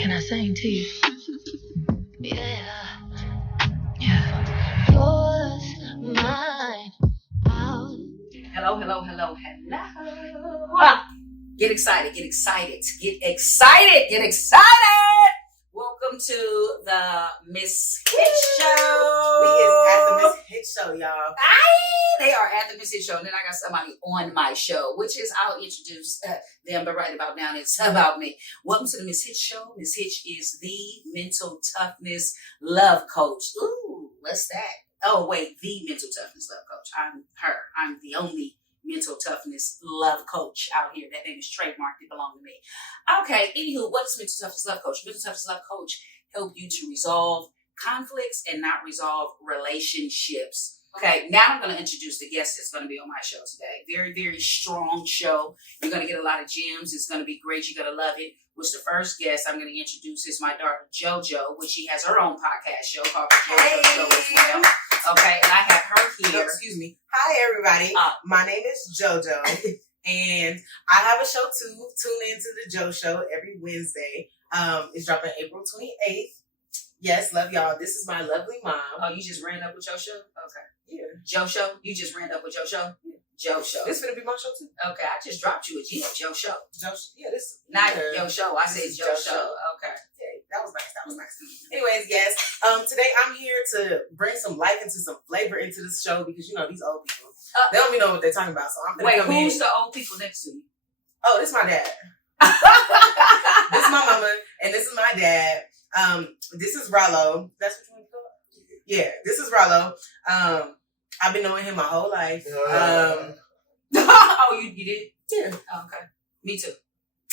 Can I sing to you? Yeah. Yeah. Yours, mine, ours. Hello. Get excited. Welcome to the Miss Hitch Show. We is at the Miss Hitch Show, y'all. They are at the Miss Hitch Show. And then I got somebody on my show, which is, I'll introduce them, but right about now, it's about me. Welcome to the Miss Hitch Show. Miss Hitch is the mental toughness love coach. Ooh, what's that? Oh, wait, the mental toughness love coach. I'm her. I'm the only mental toughness love coach out here. That name is trademarked. It belongs to me. Okay, anywho, what is mental toughness love coach? Mental toughness love coach help you to resolve conflicts and not resolve relationships. Okay, now I'm going to introduce the guest that's going to be on my show today. Very, very strong show. You're going to get a lot of gems. It's going to be great. You're going to love it. Which the first guest I'm going to introduce is my daughter, JoJo, which she has her own podcast show called JoJo Show as well. Okay, and I have her here. No, excuse me. Hi, everybody. My name is JoJo, and I have a show too. Tune into the Jo Show every Wednesday. It's dropping April 28th. Yes, love y'all. This is my lovely mom. Oh, you just ran up with your show? Okay. Yeah. Jo Show? You just ran up with your show? Yeah. Jo Show. This finna be my show too. Okay, I just dropped you a G. Jo Show. Yeah, this. Not Yo Show. I said Jo Show. Okay. Yeah, that was nice. Anyways, yes. Today I'm here to bring some life into some flavor into this show because you know these old people. They don't even know what they're talking about. So I'm gonna come who's in. the old people next to you? Oh, this is my dad. This is my mama, and this is my dad. This is Rollo. That's what you want to call it? Yeah, this is Rollo. I've been knowing him my whole life. Oh, you did? Yeah. Oh, okay. Me too.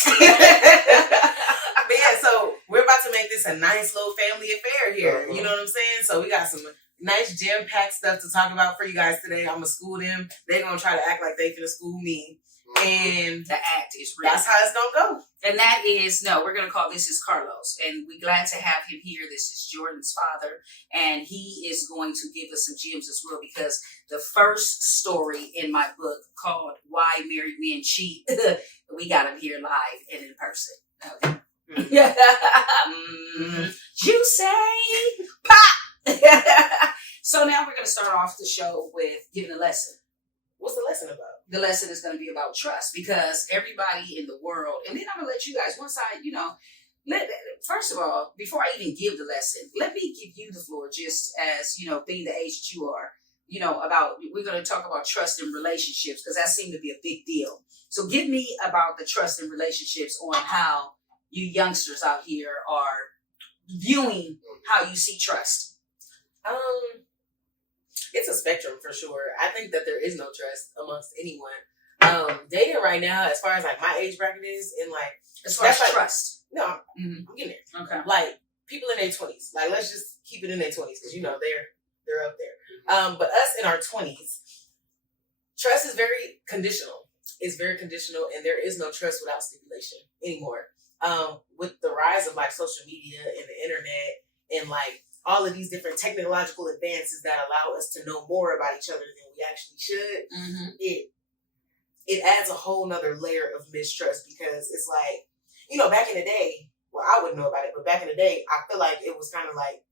But yeah, so we're about to make this a nice little family affair here. You know what I'm saying? So we got some nice jam-packed stuff to talk about for you guys today. I'm going to school them. They're going to try to act like they finna school me. And the act is real. That's how it's going to go. And that is, we're going to call this is Carlos. And we're glad to have him here. This is Jordan's father. And he is going to give us some gems as well because the first story in my book called Why Married Men Cheat, we got him here live and in person. Okay. You say pop. So now we're going to start off the show with giving a lesson. What's the lesson about? The lesson is going to be about trust because everybody in the world, and then I'm going to let you guys, once I, first of all, before I even give the lesson, let me give you the floor just as, being the age that you are, we're going to talk about trust in relationships because that seemed to be a big deal. So give me about the trust in relationships on how you youngsters out here are viewing how you see trust. It's a spectrum for sure. I think that there is no trust amongst anyone. Dating right now, as far as like my age bracket is, and like as far as trust. No, I'm getting there. Okay. Like people in their 20s. Like let's just keep it in their 20s because they're up there. But us in our 20s, trust is very conditional. It's very conditional, and there is no trust without stipulation anymore. With the rise of like social media and the internet and like all of these different technological advances that allow us to know more about each other than we actually should, it adds a whole nother layer of mistrust because it's like, back in the day, well, I wouldn't know about it, but back in the day, I feel like it was kind of like,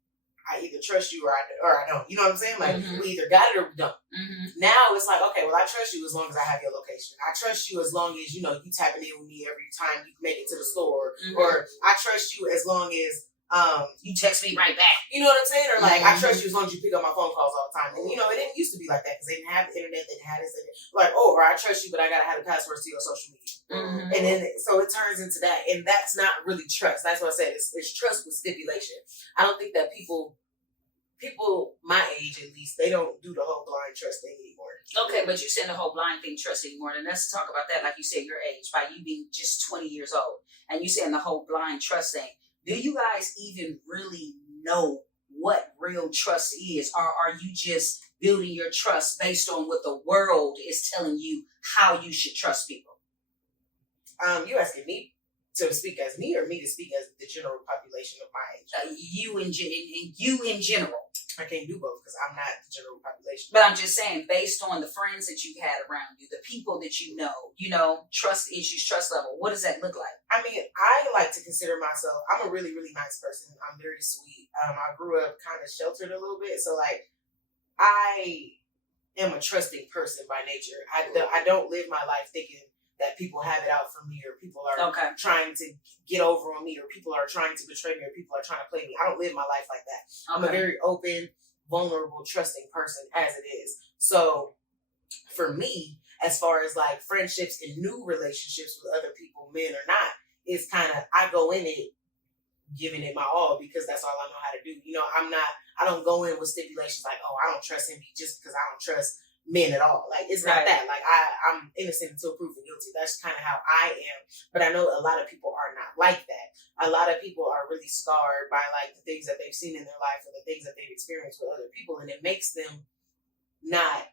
I either trust you or I don't. You know what I'm saying? Like, we either got it or we don't. Now it's like, okay, well, I trust you as long as I have your location. I trust you as long as, you tapping in with me every time you make it to the store. Or I trust you as long as you text me right back. You know what I'm saying? Or like, I trust you as long as you pick up my phone calls all the time. And, it didn't used to be like that because they didn't have the internet. They didn't have this. Like, or I trust you, but I got to have the passwords to your social media. And then, so it turns into that. And that's not really trust. That's what I said. It's trust with stipulation. I don't think that people my age at least, they don't do the whole blind trust thing anymore. Okay, but you said the whole blind thing trust anymore. And let's talk about that, like you said, your age, by you being just 20 years old. And you saying the whole blind trust thing. Do you guys even really know what real trust is? Or are you just building your trust based on what the world is telling you how you should trust people? You asking me to speak as me or me to speak as the general population of my age? You in general. I can't do both because I'm not the general population. But I'm just saying, based on the friends that you've had around you, the people that you know, trust issues, trust level, what does that look like? I mean, I like to consider myself, I'm a really, really nice person. I'm very sweet. I grew up kind of sheltered a little bit. So, like, I am a trusting person by nature. I don't live my life thinking that people have it out for me or people are trying to get over on me or people are trying to betray me or people are trying to play me. I don't live my life like that. I'm a very open, vulnerable, trusting person as it is. So for me, as far as like friendships and new relationships with other people, men or not, it's kind of, I go in it giving it my all because that's all I know how to do. You know, I don't go in with stipulations like, oh, I don't trust him just because I don't trust men at all. Like, it's not that. Like, I'm innocent until proven guilty. That's kind of how I am. But I know a lot of people are not like that. A lot of people are really scarred by, like, the things that they've seen in their life or the things that they've experienced with other people, and it makes them not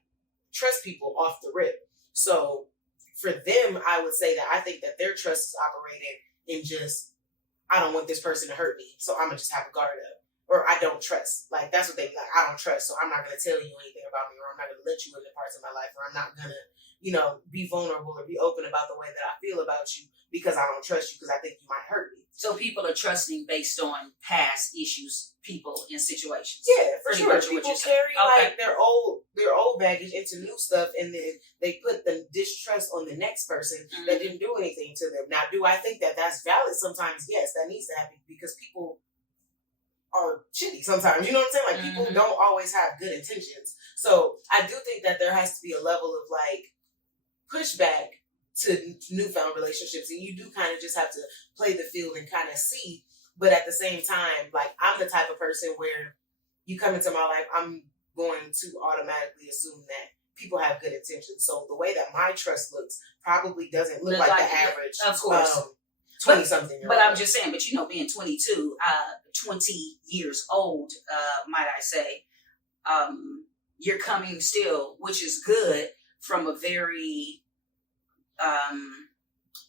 trust people off the rip. So, for them, I would say that I think that their trust is operating in just, I don't want this person to hurt me, so I'm going to just have a guard up. Or I don't trust. Like, that's what they be like. I don't trust, so I'm not going to tell you anything about me, or I'm not going to let you into parts of my life, or I'm not going to, be vulnerable or be open about the way that I feel about you because I don't trust you because I think you might hurt me. So people are trusting based on past issues, people, and situations. Yeah, for sure. People carry like their old baggage into new stuff, and then they put the distrust on the next person that didn't do anything to them. Now, do I think that that's valid? Sometimes, yes, that needs to happen because people are shitty sometimes. You know what I'm saying? Like, people don't always have good intentions. So I do think that there has to be a level of like pushback to newfound relationships, and you do kind of just have to play the field and kind of see. But at the same time, like, I'm the type of person where you come into my life, I'm going to automatically assume that people have good intentions. So the way that my trust looks probably doesn't look like the average, of course, 20-something year old. But I'm just saying, but being 22, 20 years old, might I say, you're coming still, which is good, from a very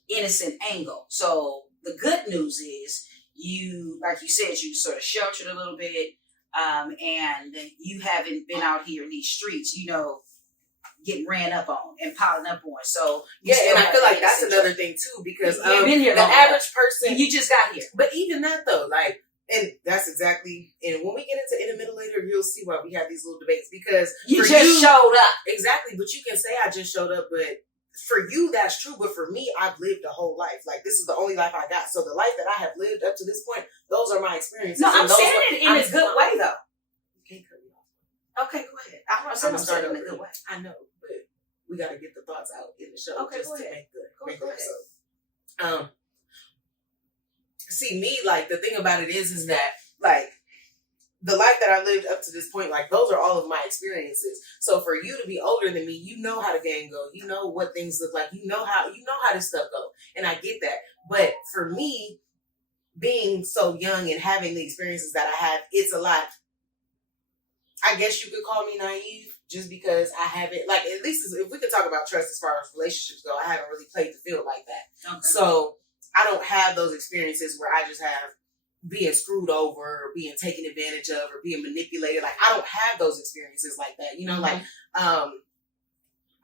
innocent angle. So the good news is you, like you said, you sort of sheltered a little bit, and you haven't been out here in these streets, getting ran up on and piling up on. So and I feel like that's another thing too, because been here the average person, you just got here. But even that though, like, and that's exactly, and when we get into in the middle later, you'll see why we have these little debates, because you just showed up. Exactly, but you can say I just showed up, but for you that's true, but for me, I've lived a whole life. Like, this is the only life I got. So the life that I have lived up to this point, those are my experiences. No, I'm saying it in a good way though. You can't cut me off. Okay, go ahead. I'm saying it in a good way. I know, but we got to get the thoughts out in the show. Okay, just go to ahead. make the episode. See, me, like, the thing about it is that, like, the life that I lived up to this point, like, those are all of my experiences. So for you to be older than me, you know how the game go. You know what things look like. You know how this stuff go. And I get that. But for me, being so young and having the experiences that I have, it's a lot. I guess you could call me naive, just because I haven't, like, at least if we could talk about trust as far as relationships go, I haven't really played the field like that. Okay. So I don't have those experiences where I just have being screwed over or being taken advantage of or being manipulated. Like, I don't have those experiences like that. Like,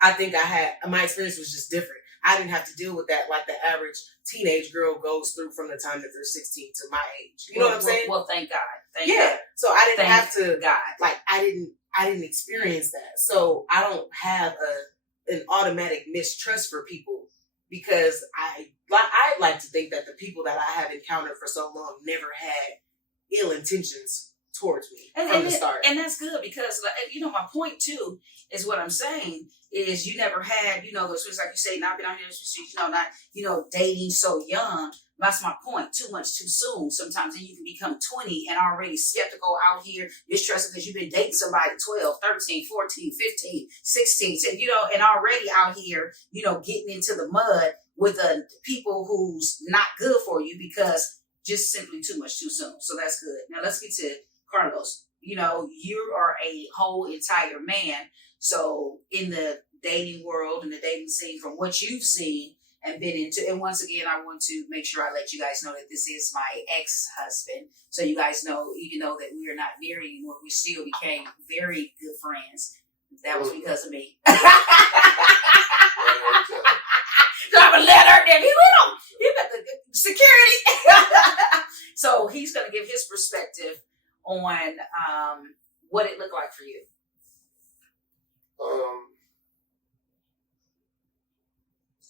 I think my experience was just different. I didn't have to deal with that like the average teenage girl goes through from the time that they're 16 to my age. You know what I'm saying? Well, thank God. Thank God. So I didn't have to, God. Like, I didn't experience that. So I don't have an automatic mistrust for people, because I like to think that the people that I have encountered for so long never had ill intentions towards me from the start. And that's good, because, my point too is what I'm saying is you never had, those things, like you say, not been out here in the streets, not, dating so young. That's my point. Too much too soon sometimes. And you can become 20 and already skeptical out here, mistrusting because you've been dating somebody 12, 13, 14, 15, 16, and already out here, getting into the mud with people who's not good for you because just simply too much too soon. So that's good. Now let's get to Carlos. You are a whole entire man. So in the dating world and the dating scene, from what you've seen, and been into. And once again, I want to make sure I let you guys know that this is my ex-husband. So you guys know, even though that we are not married anymore, we still became very good friends. That was because of me. Drop a letter, then he got the security. So he's going to give his perspective on what it looked like for you.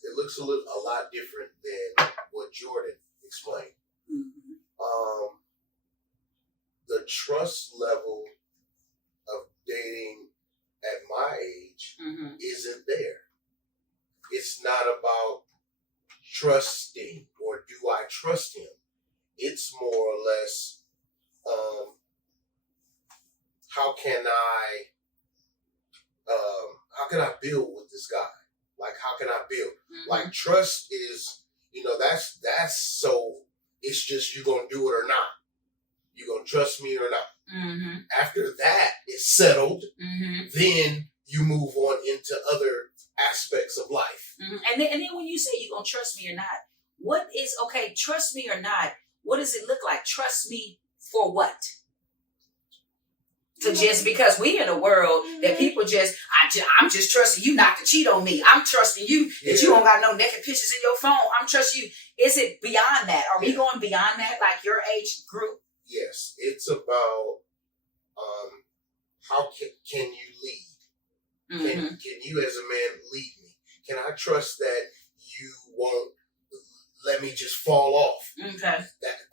It looks a lot different than what Jordan explained. Mm-hmm. The trust level of dating at my age Mm-hmm. isn't there. It's not about trusting or do I trust him. It's more or less, how can I build with this guy? Like, how can I build? Mm-hmm. Like, trust is, that's so it's just you gonna do it or not. You gonna trust me or not. Mm-hmm. After that is settled, Mm-hmm. then you move on into other aspects of life. Mm-hmm. And then when you say you're gonna trust me or not, what is okay? Trust me or not? What does it look like? Trust me for what? To just because we in a world that people I'm just trusting you not to cheat on me. I'm trusting you that you don't got no naked pictures in your phone. I'm trusting you. Is it beyond that? Are we going beyond that? Like your age group? Yes, it's about how can you lead? Mm-hmm. Can you as a man lead me? Can I trust that you won't let me just fall off? Okay.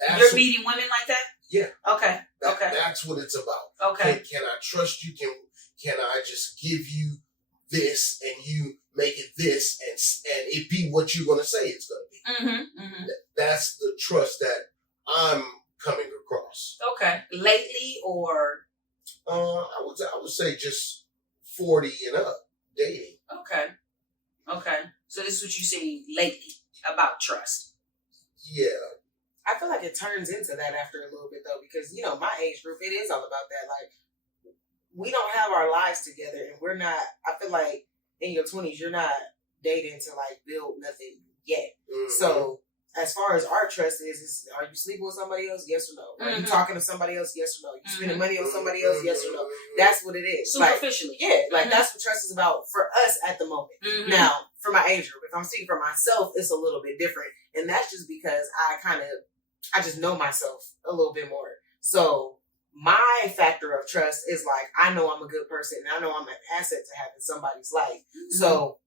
That's You're meeting women like that? Yeah. Okay. Okay. That's what it's about. Okay. Can I trust you? Can I just give you this and you make it this and it be what you're gonna say it's gonna be? Mm-hmm. Mm-hmm. That's the trust that I'm coming across. Okay. Lately or? I would say just 40 and up dating. Okay. Okay. So this is what you're saying lately about trust. Yeah. I feel like it turns into that after a little bit though, because my age group, it is all about that. Like, we don't have our lives together, and we're not. I feel like in your 20s, you're not dating to like build nothing yet. Mm-hmm. So as far as our trust is are you sleeping with somebody else? Yes or no? Are you talking to somebody else? Yes or no? You spending money on somebody else? Yes or no? That's what it is. Superficially. Like that's what trust is about for us at the moment. Mm-hmm. Now, for my age group, if I'm speaking for myself, it's a little bit different, and that's just because I just know myself a little bit more. So my factor of trust is like, I know I'm a good person and I know I'm an asset to having somebody's life. Mm-hmm. So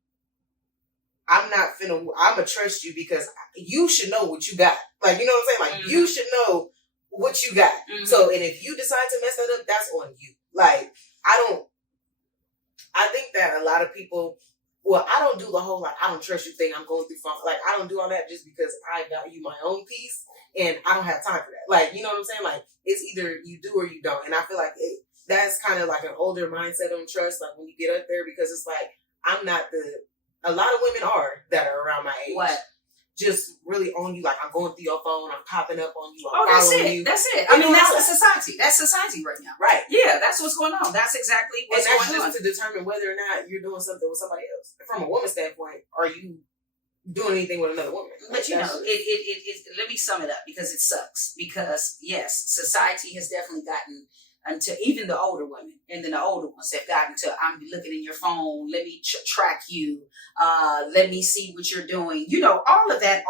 I'm gonna trust you because you should know what you got. Like, you know what I'm saying? Like, you should know what you got. Mm-hmm. So, and if you decide to mess that up, that's on you. Like, I think that a lot of people, I don't do the whole, like, I don't trust you thing. I'm going through fun. Like, I don't do all that just because I value my own peace and I don't have time for that. Like, you know what I'm saying? Like, it's either you do or you don't. And I feel like that's kind of like an older mindset on trust. Like, when you get up there, because it's like, a lot of women that are around my age. What? Just really on you. Like, I'm going through your phone. I'm popping up on you. I'm that's following it. you. That's it. I mean, that's the society. That's society right now. Right. Yeah, that's what's going on. That's exactly what's going on. And that's just to determine whether or not you're doing something with somebody else. From a woman's standpoint, are you doing anything with another woman? But let me sum it up because it sucks. Because yes, society has definitely gotten until even the older women, and then the older ones have gotten to, I'm looking in your phone, let me track you, let me see what you're doing. All of that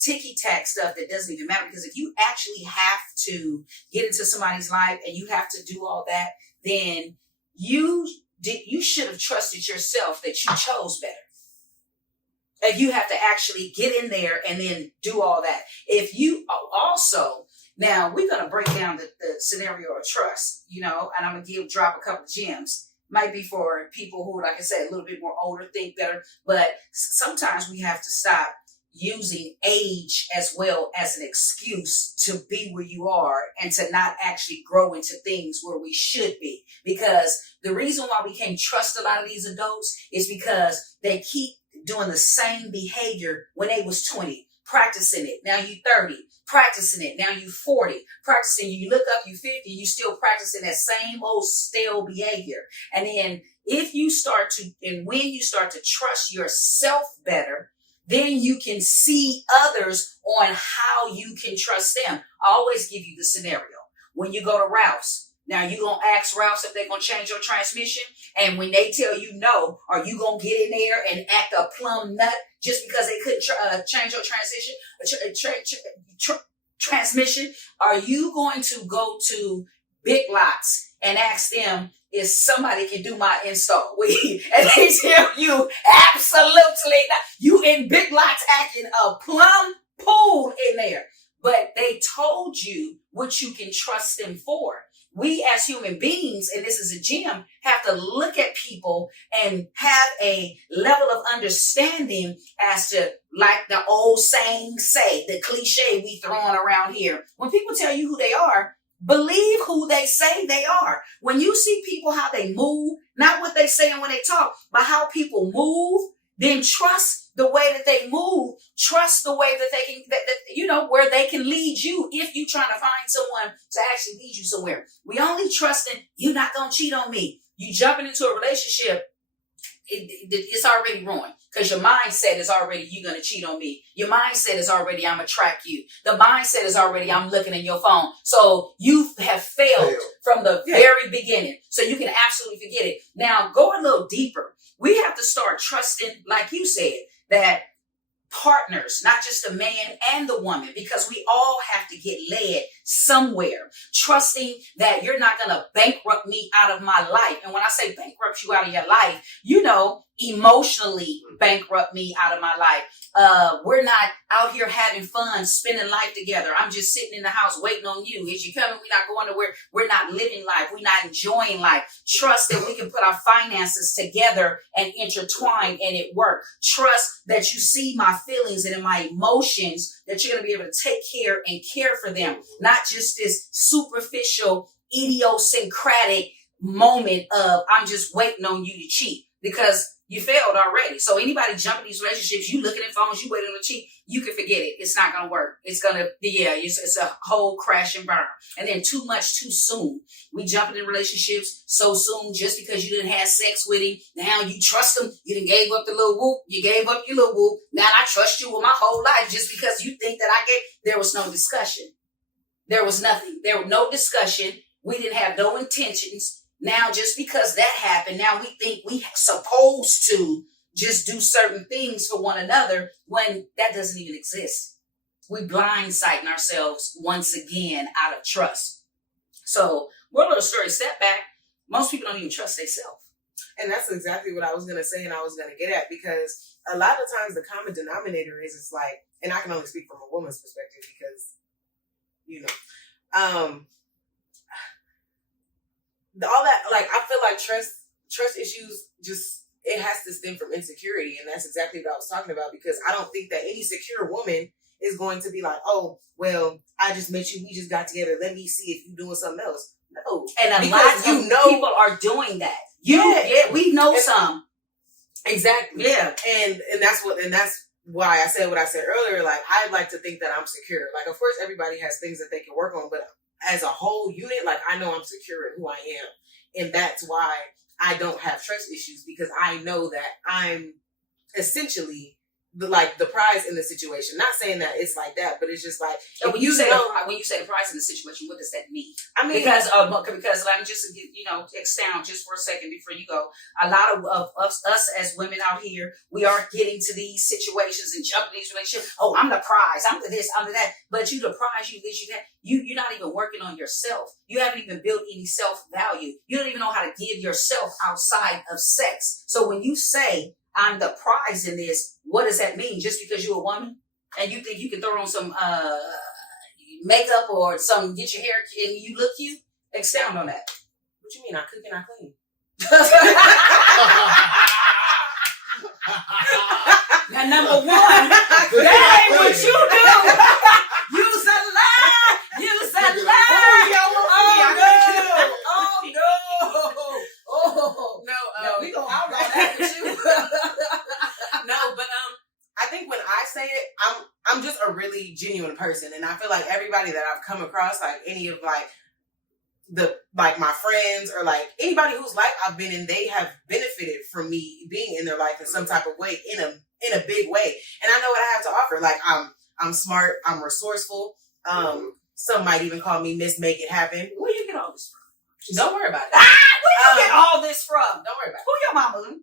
ticky-tack stuff that doesn't even matter, because if you actually have to get into somebody's life and you have to do all that, then you should have trusted yourself that you chose better. And you have to actually get in there and then do all that. If you also, now we're going to break down the scenario of trust, and I'm going to drop a couple of gems. Might be for people who, like I said, a little bit more older, think better. But sometimes we have to stop using age as well as an excuse to be where you are and to not actually grow into things where we should be. Because the reason why we can't trust a lot of these adults is because they keep doing the same behavior when they was 20, practicing it. Now you 30, practicing it. Now you 40, practicing. You look up, you 50, you still practicing that same old stale behavior. And then when you start to trust yourself better, then you can see others on how you can trust them. I always give you the scenario. When you go to Ralph's, now you going to ask Ralph's if they're going to change your transmission. And when they tell you no, are you going to get in there and act a plumb nut just because they couldn't change your transmission? Are you going to go to Big Lots and ask them if somebody can do my install? And they tell you absolutely not. You in Big Lots acting a plumb pool in there. But they told you what you can trust them for. We as human beings, and this is a gym, have to look at people and have a level of understanding as to, like the old saying say, the cliche we throwing around here. When people tell you who they are, believe who they say they are. When you see people, how they move, not what they say and when they talk, but how people move, then trust the way that they move. Trust the way that they can, where they can lead you if you're trying to find someone to actually lead you somewhere. We only trust in, you're not going to cheat on me. You jumping into a relationship, it's already ruined because your mindset is already, you're going to cheat on me. Your mindset is already, I'm going to track you. The mindset is already, I'm looking in your phone. So you have failed from the very beginning. So you can absolutely forget it. Now, go a little deeper. We have to start trusting, like you said, that partners, not just the man and the woman, because we all have to get led somewhere, trusting that you're not going to bankrupt me out of my life. And when I say bankrupt you out of your life, emotionally bankrupt me out of my life. We're not out here having fun, spending life together. I'm just sitting in the house waiting on you. Is you coming? We're not going nowhere. We're not living life. We're not enjoying life. Trust that we can put our finances together and intertwine and it work. Trust that you see my feelings and in my emotions, that you're going to be able to take care and care for them. Not just this superficial, idiosyncratic moment of I'm just waiting on you to cheat because you failed already. So anybody jumping these relationships, you looking at phones, you waiting on the cheat, you can forget it. It's not going to work. It's going to be, it's a whole crash and burn. And then too much too soon. We jumping in relationships so soon just because you didn't have sex with him. Now you trust him. You done gave up the little whoop. You gave up your little whoop. Now I trust you with my whole life just because you think that there was no discussion. There was nothing. There was no discussion. We didn't have no intentions. Now, just because that happened, now we think we supposed to just do certain things for one another when that doesn't even exist. We blindsiding ourselves once again out of trust. So, moral of the story, step back. Most people don't even trust themselves. And that's exactly what I was going to say and I was going to get at, because a lot of times the common denominator is, it's like, and I can only speak from a woman's perspective because, all that, like, I feel like trust issues just, it has to stem from insecurity. And that's exactly what I was talking about, because I don't think that any secure woman is going to be like, oh, well, I just met you. We just got together. Let me see if you're doing something else. No. And a lot of people are doing that. We know some. Exactly. Yeah. And that's why I said what I said earlier. Like, I'd like to think that I'm secure. Like, of course, everybody has things that they can work on, but as a whole unit, like, I know I'm secure in who I am. And that's why I don't have trust issues, because I know that I'm essentially the prize in the situation. Not saying that it's like that, but it's just like, when you say the prize in the situation, what does that mean? I mean, because let me just expound just for a second before you go. A lot of us as women out here, we are getting to these situations and jumping these relationships. Oh, I'm the prize. I'm the this. I'm the that. But you the prize. You this. You that. You're not even working on yourself. You haven't even built any self-value. You don't even know how to give yourself outside of sex. So when you say I'm the prize in this, what does that mean? Just because you're a woman and you think you can throw on some makeup or get your hair and you look cute? Expound on that. What you mean? I cook and I clean. Now, number one, that ain't what you do. Use a lie. Use a lie. Oh, no. We gonna outrun that with you. No, but I think when I say it, I'm just a really genuine person, and I feel like everybody that I've come across, like any of my friends or like anybody whose life I've been in, they have benefited from me being in their life in some type of way, in a in a big way. And I know what I have to offer. Like, I'm smart, I'm resourceful. Some might even call me Miss Make It Happen. Where you get all this from? Don't worry about it. Where you get all this from? Don't worry about it. Who your mama? When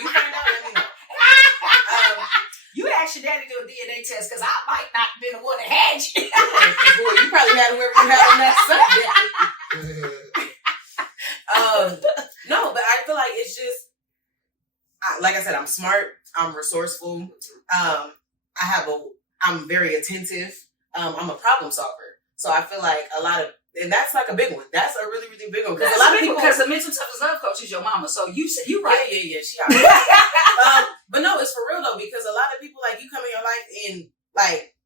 you find out, let me know. You asked your daddy to do a DNA test because I might not have been the one that had you. Boy, you probably had whoever you had on that Sunday. No, but I feel like it's just, like I said, I'm smart, I'm resourceful, I'm very attentive, I'm a problem solver. So I feel like and that's like a big one. That's a really, really big one. Because a lot of people, because the mental toughness love coach is your mama. So you said you right. Yeah, she alright. But no, it's for real though, because a lot of people, like, you come in your life and like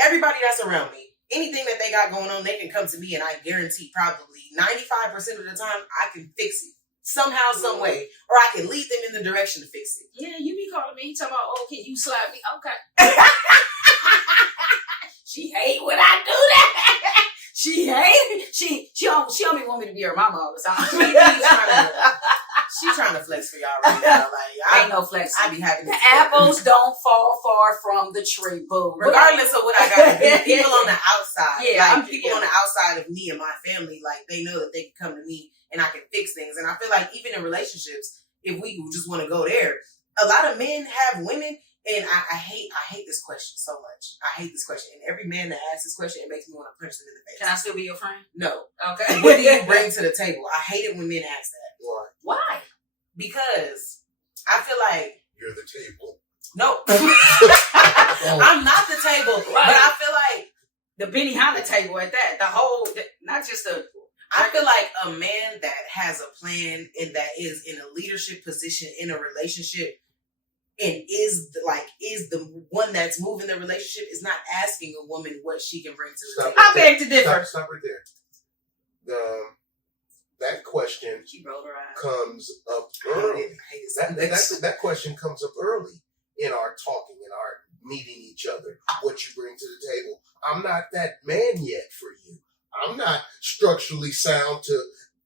everybody that's around me, anything that they got going on, they can come to me, and I guarantee probably 95% of the time I can fix it somehow, some way, or I can lead them in the direction to fix it. Yeah, you be calling me, talking about, oh, can you slap me? Okay. She hate when I do that. She don't even want me to be her mama all the time. She's trying to flex for y'all right now. Like, ain't no flex. I be happy. The apples don't fall far from the tree, boo. Regardless of what I got to do, people on the outside, people on the outside of me and my family, like, they know that they can come to me and I can fix things. And I feel like even in relationships, if we just want to go there, a lot of men have women. And I hate this question so much. I hate this question. And every man that asks this question, it makes me want to punch them in the face. Can I still be your friend? No. Okay. What do you bring to the table? I hate it when men ask that. Why? Because I feel like you're the table. No. I'm not the table. Right. But I feel like the Benihana table at that. Not just the... I feel like a man that has a plan and that is in a leadership position in a relationship and is the one that's moving the relationship is not asking a woman what she can bring to the table. I beg to differ. Stop right there. That question comes up early. That question comes up early in our talking, in our meeting each other. What you bring to the table. I'm not that man yet for you. I'm not structurally sound to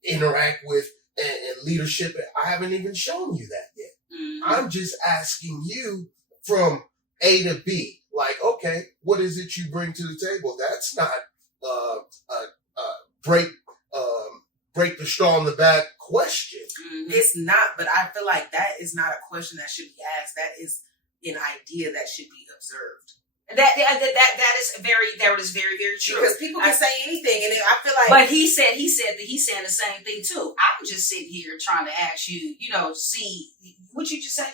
interact with and leadership. I haven't even shown you that yet. Mm-hmm. I'm just asking you from A to B. Like, okay, what is it you bring to the table? That's not break the straw in the back question. Mm-hmm. It's not, but I feel like that is not a question that should be asked. That is an idea that should be observed. That is very very true. Because people can say anything, and I feel like. But he's saying the same thing too. I'm just sitting here trying to ask you, see what you just say.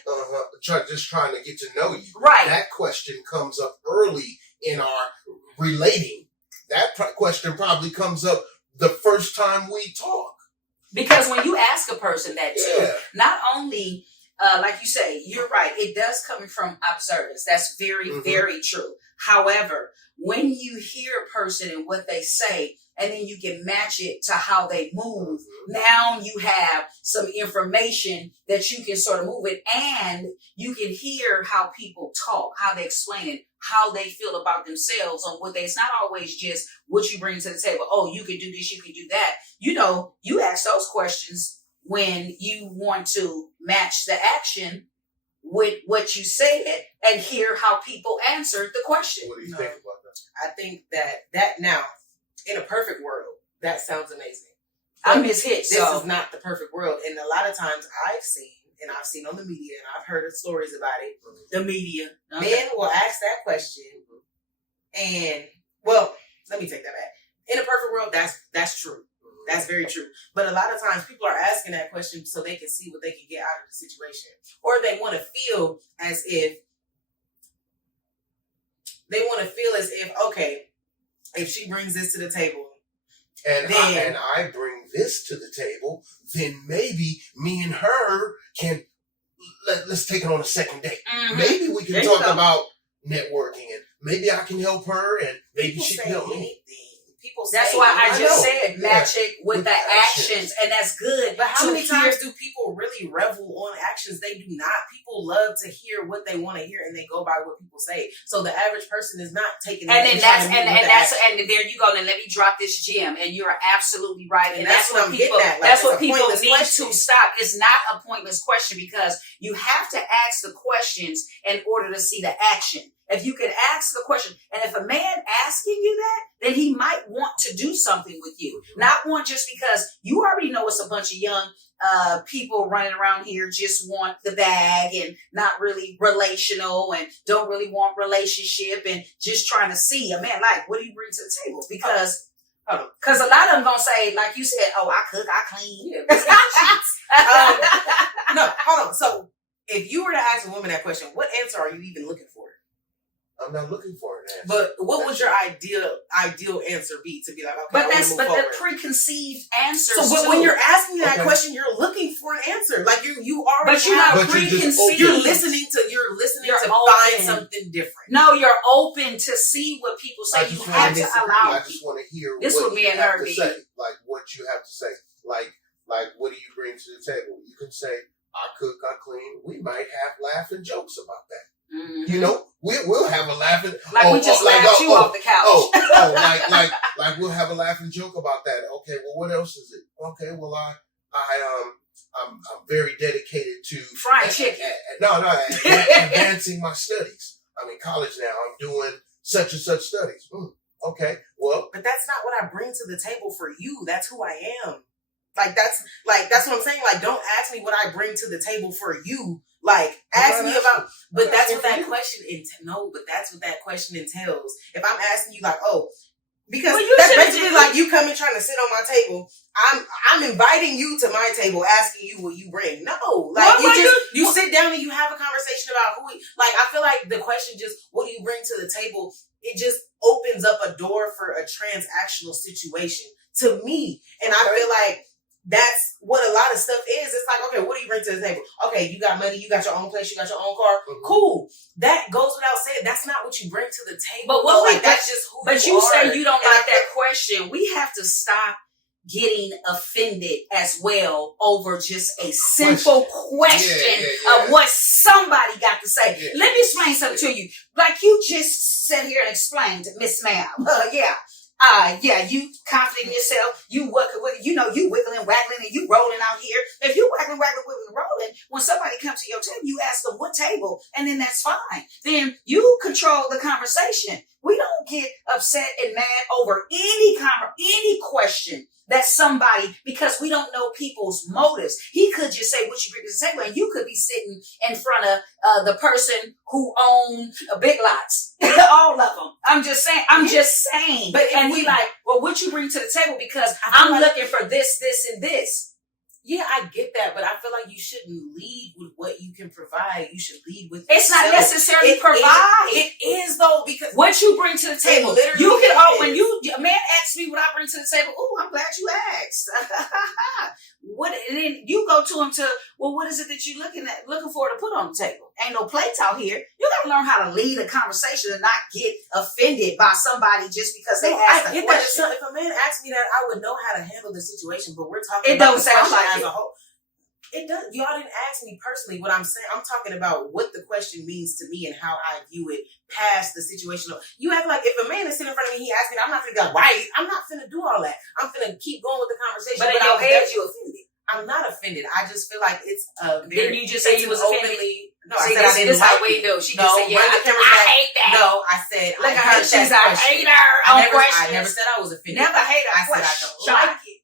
Just trying to get to know you. Right. That question comes up early in our relating. That question probably comes up the first time we talk. Because when you ask a person that too, not only. Like you say, you're right. It does come from observance. That's very, very true. However, when you hear a person and what they say, and then you can match it to how they move, now you have some information that you can sort of move it, and you can hear how people talk, how they explain it, how they feel about themselves on what it's not always just what you bring to the table. Oh, you can do this, you can do that. You ask those questions when you want to match the action with what you said and hear how people answered the question. What do you think about that? I think that now, in a perfect world, that sounds amazing. I miss Hitch. This is not the perfect world. And a lot of times I've seen on the media, and I've heard of stories about it. The media. Men will ask that question. And, well, let me take that back. In a perfect world, that's true. That's very true. But a lot of times people are asking that question so they can see what they can get out of the situation. Or they want to feel as if, okay, if she brings this to the table. And I bring this to the table, then maybe me and her can, let's take it on a second date. Mm-hmm. Maybe we can talk about networking, and maybe I can help her, and maybe she can help me. people say. That's why I just know. said match it with the actions, and that's good. But how to many hear- times do people really revel on actions? They do not. People love to hear what they want to hear, and they go by what people say. So the average person is not taking that. And then trying to meet with the action. and there you go. Then let me drop this gem, and you're absolutely right. And that's what what I'm people. getting at. Like, that's what it's a people pointless need question. to stop. It's not a pointless question because you have to ask the questions in order to see the action. If you can ask the question, and if a man asking you that, then he might want to do something with you. Not want just because you already know it's a bunch of young people running around here just want the bag and not really relational and don't really want relationship and just trying to see a man like, what do you bring to the table? Because a lot of them gonna say, like you said, oh, I cook, I clean. No, hold on. So if you were to ask a woman that question, what answer are you even looking for? I'm not looking for an answer. But what would your ideal answer be to be like, okay, but the preconceived answers. So, but when you're asking that Okay. question, you're looking for an answer. Like you already. But you're not But you're just preconceived. You're listening You're to open. find something different. No, you're open to see what people say. You have to allow. I just want to hear This what would be you an have to RV. say. Like what you have to say. Like what do you bring to the table? You can say, I cook, I clean. We might have laughing jokes about that. Mm-hmm. You know, we'll have a laughing. Like we just laughed you off the couch. Like we'll have a laughing joke about that. Okay, well, what else is it? Okay, well, I'm very dedicated to Fried chicken. Advancing my studies. I'm in college now. I'm doing such and such studies. Okay, well, But that's not what I bring to the table for you. That's who I am. That's what I'm saying. Like, don't ask me what I bring to the table for you. Like, ask me about. But that's what that question entails. No, but that's what that question entails. If I'm asking you, like, oh, because that's basically like you coming trying to sit on my table. I'm inviting you to my table, asking you what you bring. No, like you sit down and you have a conversation about who. Like, I feel like the question just, what do you bring to the table? It just opens up a door for a transactional situation to me, and I feel like that's what a lot of stuff is. It's like, okay, what do you bring to the table? Okay, you got money, you got your own place, you got your own car. Mm-hmm. Cool. That goes without saying. That's not what you bring to the table. But that's just who you are. But you say you don't like that question. We have to stop getting offended as well over just a simple question of what somebody got to say. Yeah. Let me explain something to you. Like you just sat here and explained, Miss Ma'am. You confident in yourself. You working with, you wiggling, waggling, and you rolling out here. If you waggling, rolling, when somebody comes to your table, you ask them what table, and then that's fine. Then you control the conversation. We don't get upset and mad over any question that somebody, because we don't know people's motives. He could just say what you bring to the table, and you could be sitting in front of the person who owned Big Lots, all of them. I'm just saying. But and we like, well, what you bring to the table? Because I'm looking for this, and this. Yeah, I get that, but I feel like you shouldn't lead with what you can provide. You should lead with it's yourself. Not necessarily provide. It is though, because what you bring to the table. You can when a man asks me what I bring to the table. Oh, I'm glad you asked. And then you go to him what is it that you're looking for to put on the table? Ain't no plates out here. You got to learn how to lead a conversation and not get offended by somebody just because they asked a question. If a man asked me that, I would know how to handle the situation. But we're talking. It don't sound like as a whole. It does. Y'all didn't ask me personally what I'm saying. I'm talking about what the question means to me and how I view it past the situation. You act like if a man is sitting in front of me, he asks me, I'm not gonna go, why? I'm not finna do all that. I'm finna keep going with the conversation. But in your head, you offended. I'm not offended. I just feel like it's a very. Didn't you just say you was offended? No, I said I didn't like it. She just said, yeah, I hate that. No, I said, look at her. She's a hater on questions. I never said I was offended. Never hate I said I don't like it.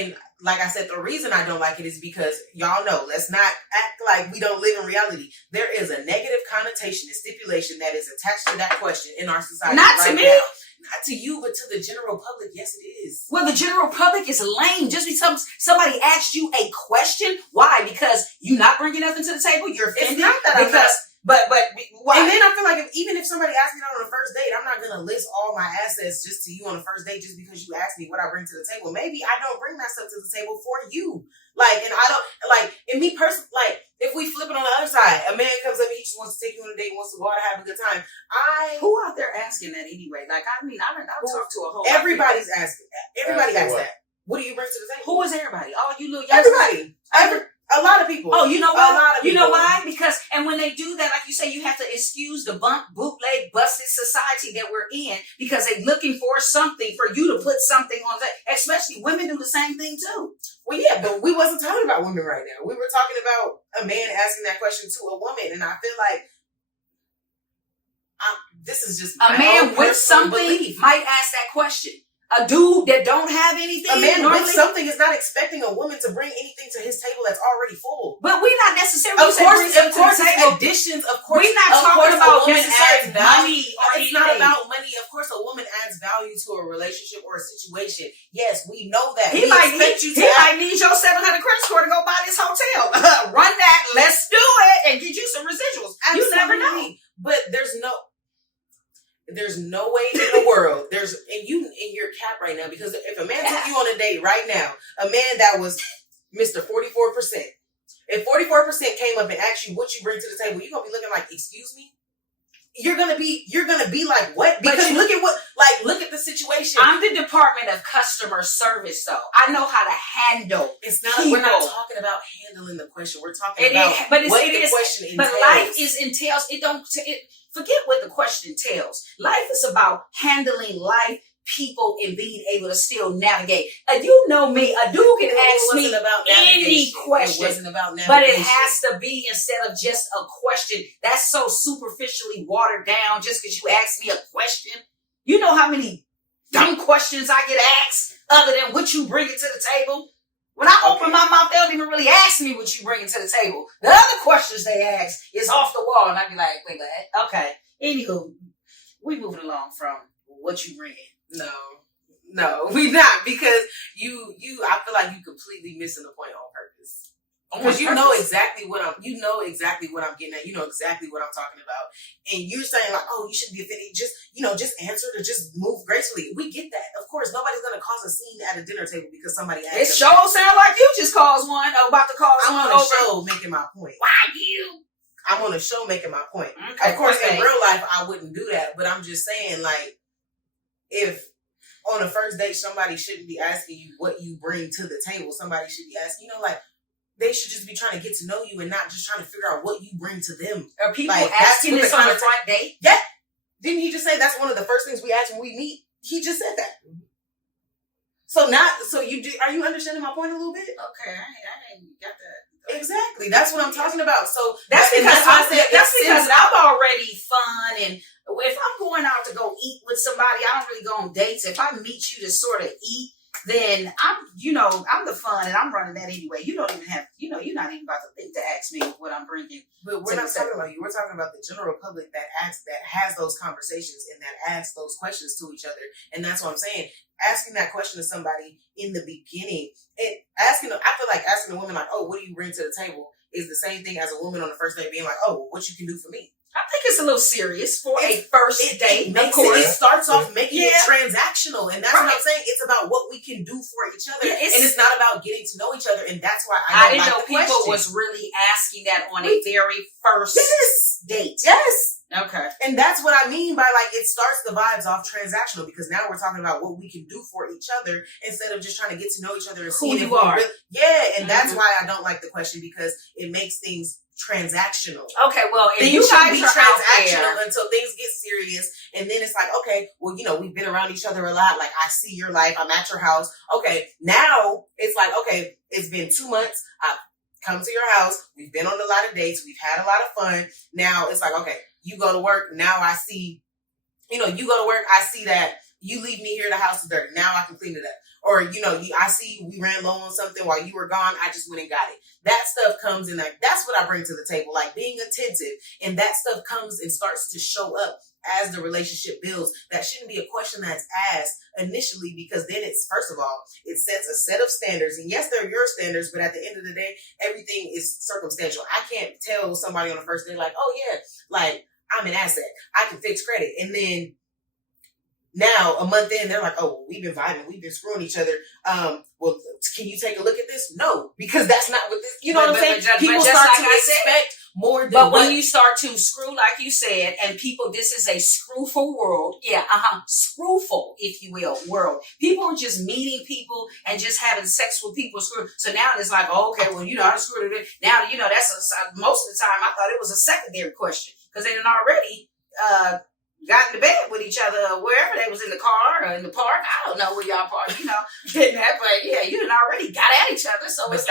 And like I said, the reason I don't like it is because y'all know, let's not act like we don't live in reality. There is a negative connotation and stipulation that is attached to that question in our society. Not to me. Now. Not to you, but to the general public. Yes, it is. Well, the general public is lame. Just because somebody asked you a question, why? Because you not bringing nothing to the table. You're offended. It's not that But why? And then I feel like even if somebody asks me that on the first date, I'm not gonna list all my assets just to you on the first date just because you asked me what I bring to the table. Maybe I don't bring that stuff to the table for you. Like, and I don't like. And me personally, like, if we flip it on the other side, a man comes up and he just wants to take you on a date, wants to go out and have a good time. Who out there asking that anyway? Like, I mean, I'll talk to a whole. Everybody's asking that. Everybody asks that. What do you bring to the table? Who is everybody? All you little everybody. A lot of people. Oh, you know what? A lot of people. You know why? Because, and when they do that, like you say, you have to excuse the bootleg, busted society that we're in because they're looking for something for you to put something on that. Especially women do the same thing too. Well, yeah, but we wasn't talking about women right now. We were talking about a man asking that question to a woman, and I feel like this is just a man with something might ask that question. A dude that don't have anything. A man with something is not expecting a woman to bring anything to his table that's already full. But we're not necessarily. Of course, additions. Of course, we're not talking about necessarily money or it's not about money. Of course, a woman adds value to a relationship or a situation. Yes, we know that. He might need your 700 credit score to go buy this hotel. Run that. Let's do it and get you some residuals. Absolutely. You never know. But there's no way in the world. And you in your cap right now, because if a man took you on a date right now, a man that was Mr. 44%, if 44% came up and asked you what you bring to the table, you're gonna be looking like, excuse me? You're gonna be like, what? Because look at the situation. I'm the Department of Customer Service, though. I know how to handle. It's not. We're not talking about handling the question. We're talking about what the question entails. But life entails. Forget what the question entails. Life is about handling life, people, and being able to still navigate. You know me. A dude can ask me any question. It wasn't about navigation. But it has to be instead of just a question. That's so superficially watered down just because you asked me a question. You know how many dumb questions I get asked other than what you bring it to the table? When I open my mouth, they don't even really ask me what you bring to the table. The other questions they ask is off the wall, and I'd be like, wait, what? Okay. Anywho, we moving along from what you bring in. No, we not, because I feel like you completely missing the point on purpose. Because you know exactly what I'm getting at. You know exactly what I'm talking about. And you're saying like, oh, you shouldn't be offended. Just answer to just move gracefully. We get that. Of course, nobody's going to cause a scene at a dinner table because somebody asked. It sure sound like you just caused one. About to cause I'm on a show making my point. Why you? I'm on a show making my point. Okay, of course, in real life, I wouldn't do that. But I'm just saying, like, if on a first date, somebody shouldn't be asking you what you bring to the table. Somebody should be asking, they should just be trying to get to know you and not just trying to figure out what you bring to them. Are people asking this on the front date? Yeah. Didn't he just say that's one of the first things we ask when we meet? He just said that. Are you understanding my point a little bit? Okay, I ain't got that. Exactly. That's what I'm talking about. So that's because I'm already fun, and if I'm going out to go eat with somebody, I don't really go on dates. If I meet you to sort of eat, then I'm the fun, and I'm running that anyway. You don't even have, you're not even about to think to ask me what I'm bringing. But we're not talking about you. We're talking about the general public that has those conversations and that asks those questions to each other. And that's what I'm saying. Asking that question to somebody in the beginning, I feel like asking a woman like, oh, what do you bring to the table is the same thing as a woman on the first date being like, oh, what you can do for me. I think it's a little serious for a first date. It starts off making it transactional, and that's what I'm saying. It's about what we can do for each other, and it's not about getting to know each other. And that's why I didn't know people was really asking that on a very first date. Yes. Okay. And that's what I mean by it starts the vibes off transactional, because now we're talking about what we can do for each other instead of just trying to get to know each other and who you are. And that's why I don't like the question, because it makes things transactional. Okay, well, if then you guys be transactional until things get serious, and then it's like, okay, well, we've been around each other a lot. Like, I see your life, I'm at your house. Okay, now it's like, okay, it's been 2 months. I've come to your house. We've been on a lot of dates. We've had a lot of fun. Now it's like, okay, you go to work. Now I see, you go to work. I see that, you leave me here, the house is dirty. Now I can clean it up. Or, I see we ran low on something while you were gone. I just went and got it. That stuff comes in. That's what I bring to the table, like being attentive. And that stuff comes and starts to show up as the relationship builds. That shouldn't be a question that's asked initially, because then it's, first of all, it sets a set of standards. And yes, they're your standards, but at the end of the day, everything is circumstantial. I can't tell somebody on the first day, like, oh yeah, like I'm an asset. I can fix credit. And then now, a month in, they're like, oh, we've been vibing. We've been screwing each other. Well, can you take a look at this? No, because that's not what this, you know what I'm saying? People start to expect more than But when you start to screw, like you said, and people, this is a screwful world. Yeah, screwful, if you will, world. People are just meeting people and just having sex with people. So now it's like, oh, okay, well, I screwed it. Now, that's most of the time I thought it was a secondary question, because they done already, got into bed with each other wherever they was, in the car or in the park. I don't know where y'all parked, didn't have, but yeah, you done already got at each other. So but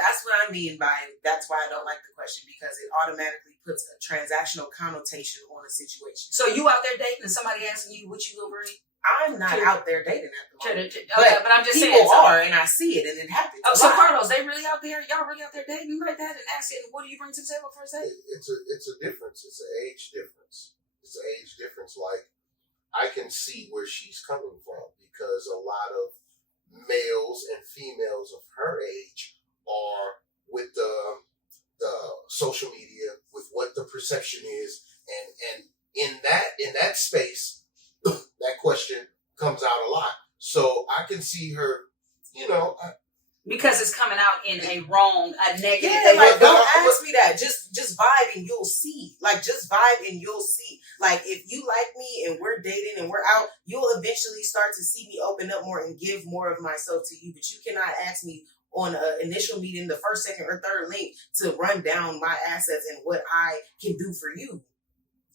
that's what I mean by, that's why I don't like the question, because it automatically puts a transactional connotation on a situation. So you out there dating and somebody asking you what you gonna bring? I'm not out there dating at the moment. But I'm just saying. People are, and I see it, and it happens. Oh, so Carlos, they really out there? Y'all really out there dating like that and asking, what do you bring to the table first date? It's a difference. It's an age difference. It's an age difference. Like, I can see where she's coming from, because a lot of males and females of her age are with the social media, with what the perception is, and in that space, that question comes out a lot. So I can see her, because it's coming out in a negative. Yeah, like, don't ask me that. Just vibe and you'll see. Like, just vibe and you'll see. Like, if you like me and we're dating and we're out, you'll eventually start to see me open up more and give more of myself to you. But you cannot ask me on an initial meeting, the first, second, or third link, to run down my assets and what I can do for you.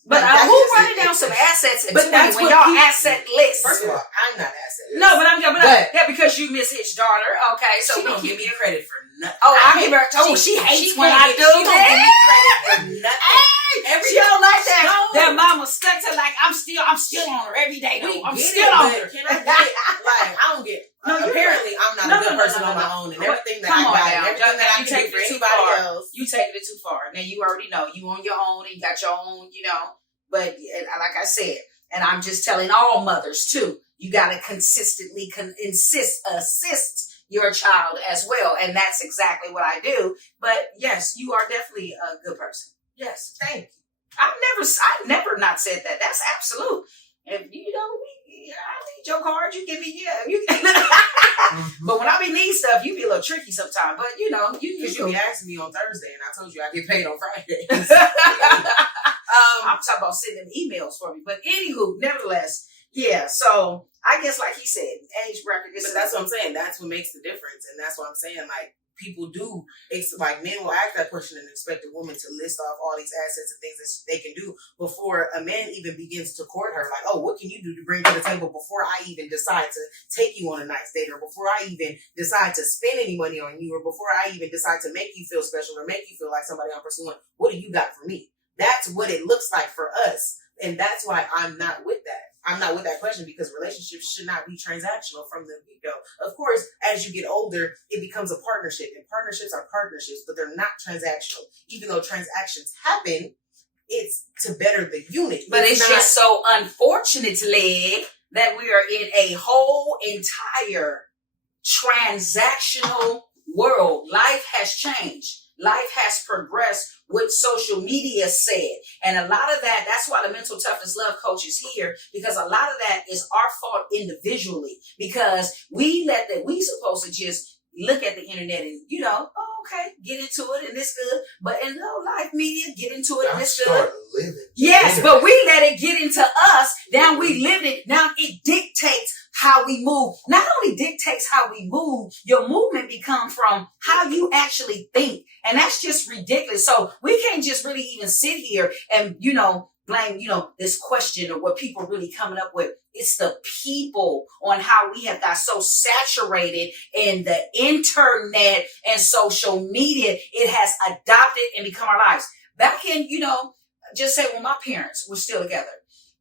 But who running down some assets in 20 when y'all asset list? First of all, I'm not asset list. No, but because you Miss Hitch's daughter, okay, so she don't give me credit for nothing. Oh, I give her. Oh, she hates when I do that. She don't give me credit for nothing. She don't like that. That mama stuck to, like, I'm still on her every day. I'm still on her. Can I get it? Like, I don't get. Apparently, I'm not a good person on my own, and everything that I got, everything that I can do for anybody else. You taking it too far. Now you already know you on your own, and you got your own, But like I said, and I'm just telling all mothers too, you got to consistently assist your child as well. And that's exactly what I do. But yes, you are definitely a good person. Yes. Thank you. I've never not said that. That's absolute. If I need your card, you give me, But when I be need stuff, you be a little tricky sometimes. But because you be asking me on Thursday, and I told you I get paid on Fridays. I'm talking about sending emails for me. But anywho, nevertheless, yeah. So I guess, like he said, age bracket. But that's what I'm saying. That's what makes the difference, and that's what I'm saying. Like, people do, like, men will ask that question and expect a woman to list off all these assets and things that they can do before a man even begins to court her. Like, oh, what can you do to bring to the table before I even decide to take you on a nice date, or before I even decide to spend any money on you, or before I even decide to make you feel special or make you feel like somebody I'm pursuing? What do you got for me? That's what it looks like for us. And that's why I'm not with that. I'm not with that question, because relationships should not be transactional from the get-go. Of course, as you get older, it becomes a partnership, and partnerships are partnerships, but they're not transactional. Even though transactions happen, it's to better the unit. But it's just so unfortunately that we are in a whole entire transactional world. Life has changed. Life has progressed, what social media said. And a lot of that's why the Mental Toughness Love Coach is here, because a lot of that is our fault individually, because we supposed to just look at the internet and, get into it and it's good. But in low life media, get into it and it's good. Yes, but we let it get into us. Now we live it. Now it dictates how we move. Not only dictates how we move, your movement becomes from how you actually think. And that's just ridiculous. So we can't just really even sit here and, blame, this question or what people really coming up with. It's the people on how we have got so saturated in the internet and social media. It has adopted and become our lives. Back in, just say when my parents were still together,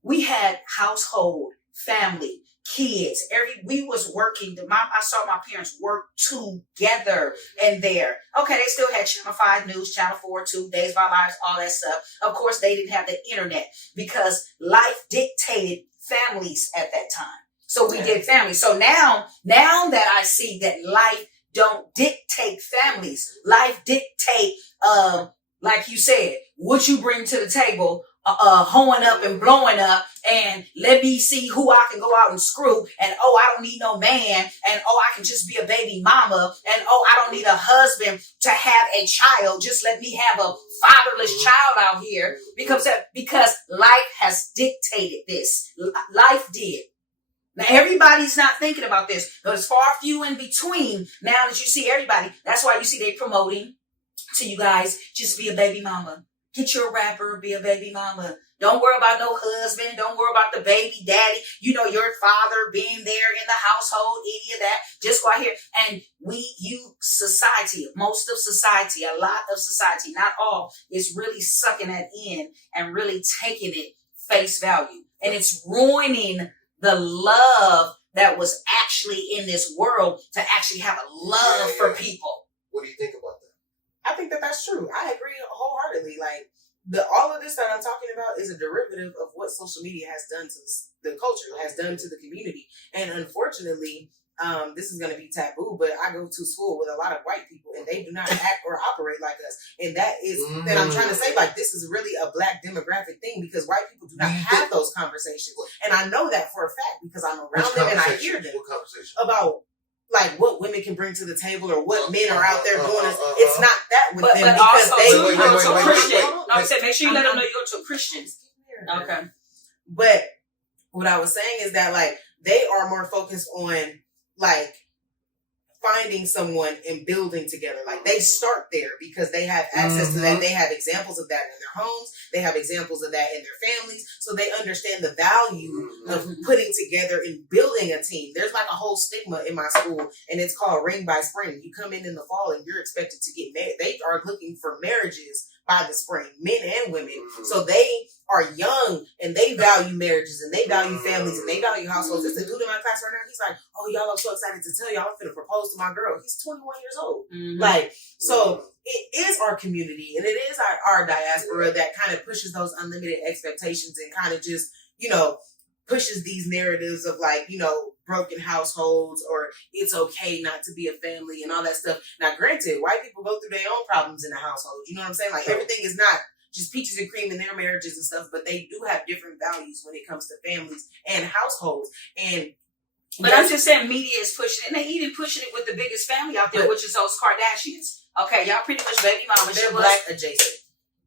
we had household, family, kids. We was working. I saw my parents work together in there. Okay, they still had Channel 5 News, Channel 4, 2, Days of Our Lives, all that stuff. Of course, they didn't have the internet because life dictated families at that time. So we did families. So now that I see that life don't dictate families, life dictate, like you said, what you bring to the table, hoeing up and blowing up, and let me see who I can go out and screw, and I don't need no man, and I can just be a baby mama, and I don't need a husband to have a child, just let me have a fatherless child out here, because life has dictated this. Life did. Now everybody's not thinking about this, but it's far few in between now that you see everybody. That's why you see they promoting to you guys, just be a baby mama. Get your rapper, be a baby mama. Don't worry about no husband. Don't worry about the baby daddy. You know, your father being there in the household, any of that. Just go out here. And society, most of society, a lot of society, not all, is really sucking that in and really taking it face value. And it's ruining the love that was actually in this world to actually have a love for people. What do you think about that? I think that that's true. I agree wholeheartedly. Like, all of this that I'm talking about is a derivative of what social media has done to the culture, has done to the community. And unfortunately, this is going to be taboo, but I go to school with a lot of white people and they do not act or operate like us. And that is, that I'm trying to say, like, this is really a black demographic thing because white people do not have those conversations. And I know that for a fact because I'm around them and I hear them about like what women can bring to the table or what men are out there doing. It's not that with them but because also, they you go to a Christian. No, I said, make sure you let them know you go to a Christian. Okay. But what I was saying is that like they are more focused on like finding someone and building together. Like they start there because they have access to that. They have examples of that in their homes. They have examples of that in their families. So they understand the value of putting together and building a team. There's like a whole stigma in my school and it's called Ring by Spring. You come in the fall and you're expected to get married. They are looking for marriages by the spring, men and women. So they are young and they value marriages and they value families and they value households. There's a dude in my class right now. He's like, oh, y'all, I'm so excited to tell y'all I'm finna propose to my girl. He's 21 years old. Like, so it is our community and it is our diaspora that kind of pushes those unlimited expectations and kind of just, you know, pushes these narratives of like, you know, broken households or it's okay not to be a family and all that stuff. Now, granted, white people go through their own problems in the household. You know what I'm saying? Like everything is not just peaches and cream in their marriages and stuff, but they do have different values when it comes to families and households. But I'm just saying media is pushing it, and they even pushing it with the biggest family out there, which is those Kardashians. Okay, y'all pretty much baby mamas. They're black adjacent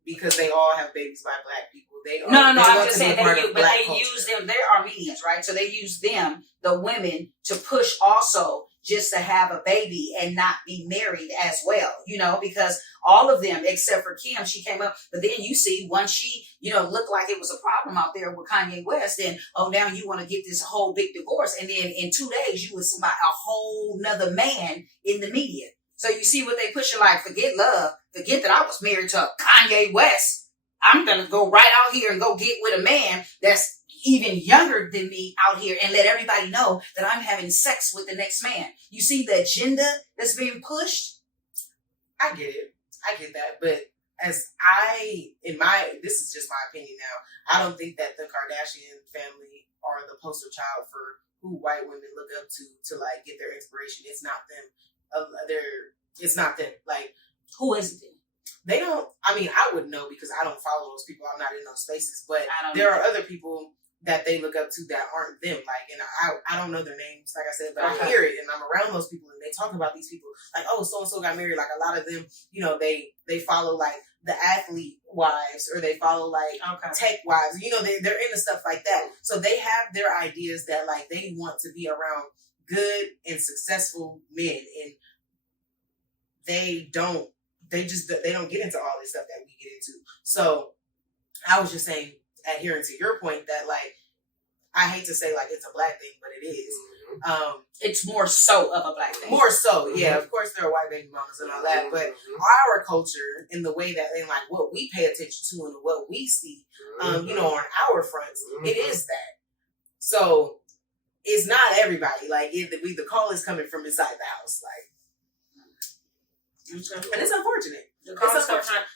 because they all have babies by black people. No. I'm just saying they use them. They're Armenians, right? So they use them, the women, to push also just to have a baby and not be married as well, you know, because all of them, except for Kim, she came up. But then you see, once she, you know, looked like it was a problem out there with Kanye West, then, now you want to get this whole big divorce. And then in 2 days, you was somebody, a whole nother man in the media. So you see what they pushing, like, forget love. Forget that I was married to Kanye West. I'm going to go right out here and go get with a man that's even younger than me out here and let everybody know that I'm having sex with the next man. You see the agenda that's being pushed? I get it. I get that. But this is just my opinion now, I don't think that the Kardashian family are the poster child for who white women look up to like get their inspiration. It's not them. It's not them. Like, who is it? They don't, I mean, I wouldn't know because I don't follow those people. I'm not in those spaces, but there are other people that they look up to that aren't them. Like, and I don't know their names, like I said, but I hear it and I'm around those people and they talk about these people like, oh, so-and-so got married. Like a lot of them, you know, they follow like the athlete wives or they follow like tech wives, you know, they're into stuff like that. So they have their ideas that like they want to be around good and successful men and they don't get into all this stuff that we get into. So I was just saying, adhering to your point that like, I hate to say like it's a black thing, but it is. It's more so of a black thing. More so, yeah. Of course there are white baby mamas and all that, but our culture in the way that, and like what we pay attention to and what we see, you know, on our fronts, it is that. So it's not everybody. Like the call is coming from inside the house. Like, and it's unfortunate.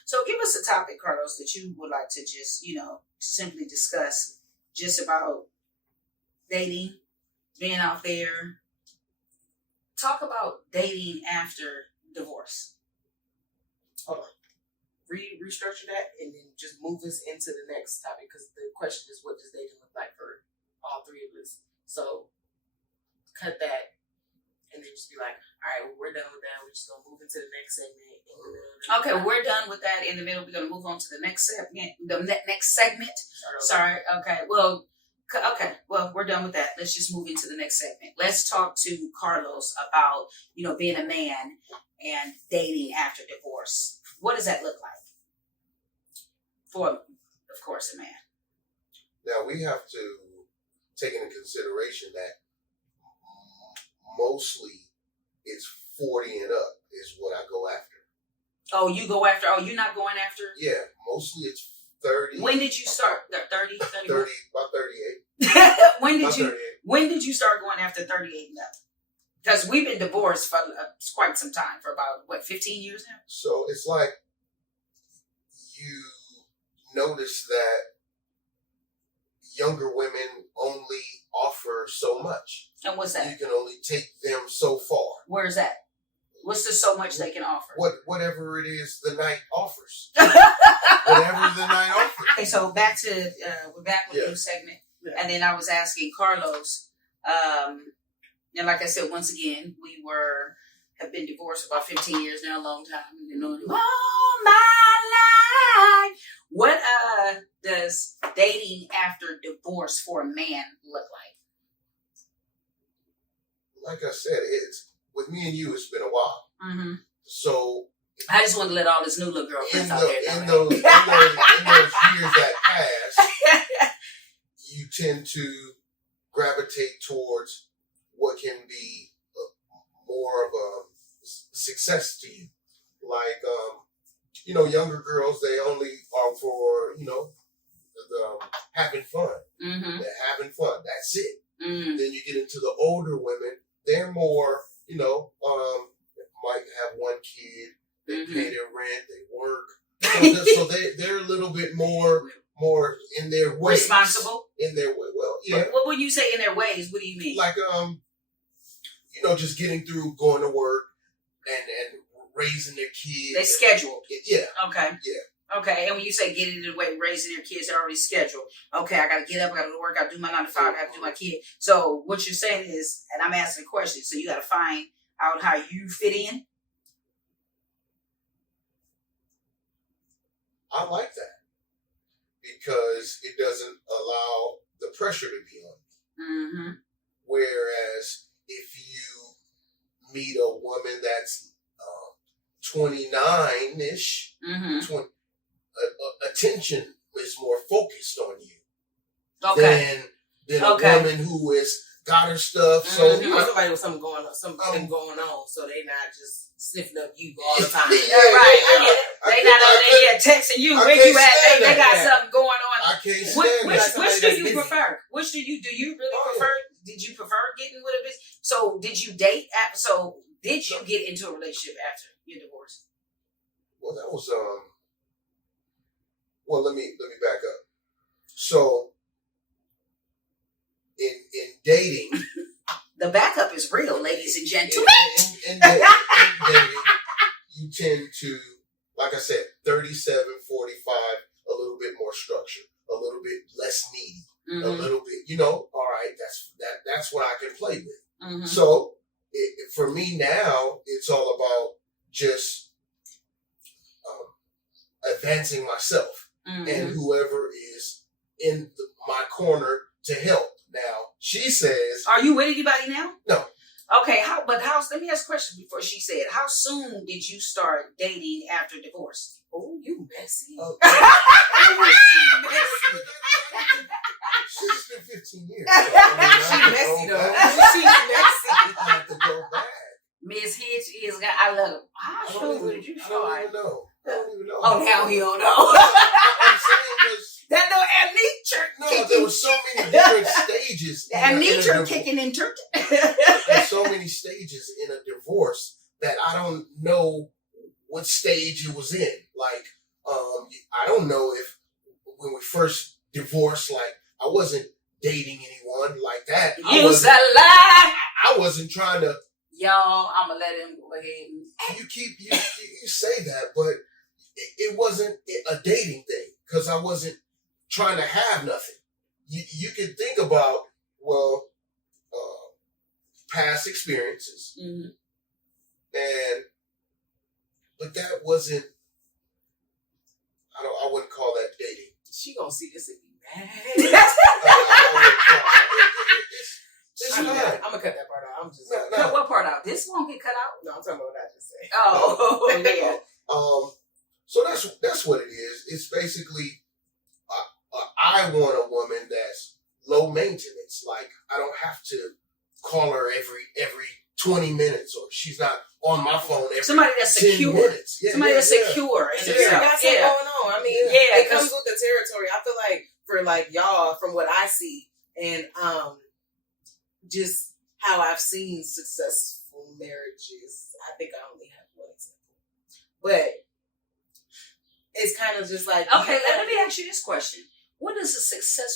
So give us a topic, Carlos, that you would like to just, simply discuss just about dating, being out there. Talk about dating after divorce. Hold on. Restructure that and then just move us into the next topic, because the question is, what does dating look like for all three of us? So cut that and then just be like, all right, well, we're done with that. We're just going to move into the next segment. Okay, we're done with that in the middle. We're going to move on to the next segment. Next segment. Sorry. Okay. Well, we're done with that. Let's just move into the next segment. Let's talk to Carlos about, being a man and dating after divorce. What does that look like for, of course, a man? Now, we have to take into consideration that mostly it's 40 and up is what I go after. Oh, you go after? Oh, you're not going after? Yeah, mostly it's 30. When did you start? 30? 30, about 38. When did you start going after 38 and up? Because we've been divorced for quite some time, for about, 15 years now? So it's like you notice that younger women only offer so much. And what's that? You can only take them so far. Where's that? What's the so much they can offer? Whatever it is the night offers. Whatever the night offers. Okay, so we're back with the new segment. Yeah. And then I was asking Carlos, and like I said, once again, we have been divorced about 15 years now, a long time. All my life. What does dating after divorce for a man look like? Like I said, with me and you, it's been a while. Mm-hmm. So I just want to let all his new little girlfriends out there know. In those years that pass, you tend to gravitate towards what can be more of a success to you. Like, younger girls, they only are for, the having fun. Mm-hmm. They're having fun. That's it. Mm-hmm. Then you get into the older women. They're more, might have one kid. They mm-hmm. pay their rent. They work. So they're a little bit more in their ways. Responsible? In their way. Well, yeah. What when you say in their ways, what do you mean? Like, just getting through going to work and raising their kids. They scheduled. Yeah. Okay. Yeah. Okay. And when you say getting in the way, raising their kids, they're already scheduled. Okay, I got to get up, I got to go to work, I got to do my 9 to 5, I got to do my kid. So what you're saying is, and I'm asking questions, so you got to find out how you fit in. I like that because it doesn't allow the pressure to be on you. Mm-hmm. Whereas if you meet a woman that's 29-ish, mm-hmm. Attention is more focused on you okay. than a woman who is got her stuff. Mm-hmm. So somebody with something going on, so they not just sniffing up you all the time. Yeah, right. They not on there texting you. Where you at? They got something going on. I can't stand Which do you prefer? Which do you really prefer? Yeah. Did you prefer getting with a bitch? So did you date after? So did you get into a relationship after your divorce? Well, that was Well, let me back up. So in dating, the backup is real, ladies and gentlemen. In dating, you tend to, like I said, 37, 45, a little bit more structure, a little bit less needy, mm-hmm. a little bit, all right, that's what I can play with. Mm-hmm. So for me now, it's all about just advancing myself mm-hmm. and whoever is in my corner to help. Now, she says... Are you with anybody now? No. Okay, let me ask a question before she said. How soon did you start dating after divorce? Oh, you messy. She's been 15 years. She's messy, though. She's messy. I have to go back. Miss Hitch I love him. How soon did you start? I don't even know. Oh, now he don't know. I'm saying that no amnesia. No, there were so many different stages. stages. Amnesia kicking in Turkey. There's so many stages in a divorce that I don't know what stage it was in. Like, I don't know if when we first divorced, like, I wasn't dating anyone like that. You a lie. I wasn't trying to. Y'all, I'm gonna let him go ahead. You say that, but it wasn't a dating thing because I wasn't trying to have nothing. You could think about, well, past experiences, but that wasn't. I wouldn't call that dating. She gonna see this and be mad. I'm gonna cut that part out. I'm just cut what part out? This won't get cut out. No, I'm talking about what I just said. Oh, yeah. So that's what it is. It's basically I want a woman that's low maintenance. Like, I don't have to call her every 20 minutes, or she's not on my phone every somebody that's 10 secure. minutes. Somebody that's secure. Got something going on. I mean, it comes with the territory. I feel like for like y'all, from what I see, and just how I've seen successful marriages, I think I only have one example. But it's kind of just like, okay, let me ask you this question. What is a successful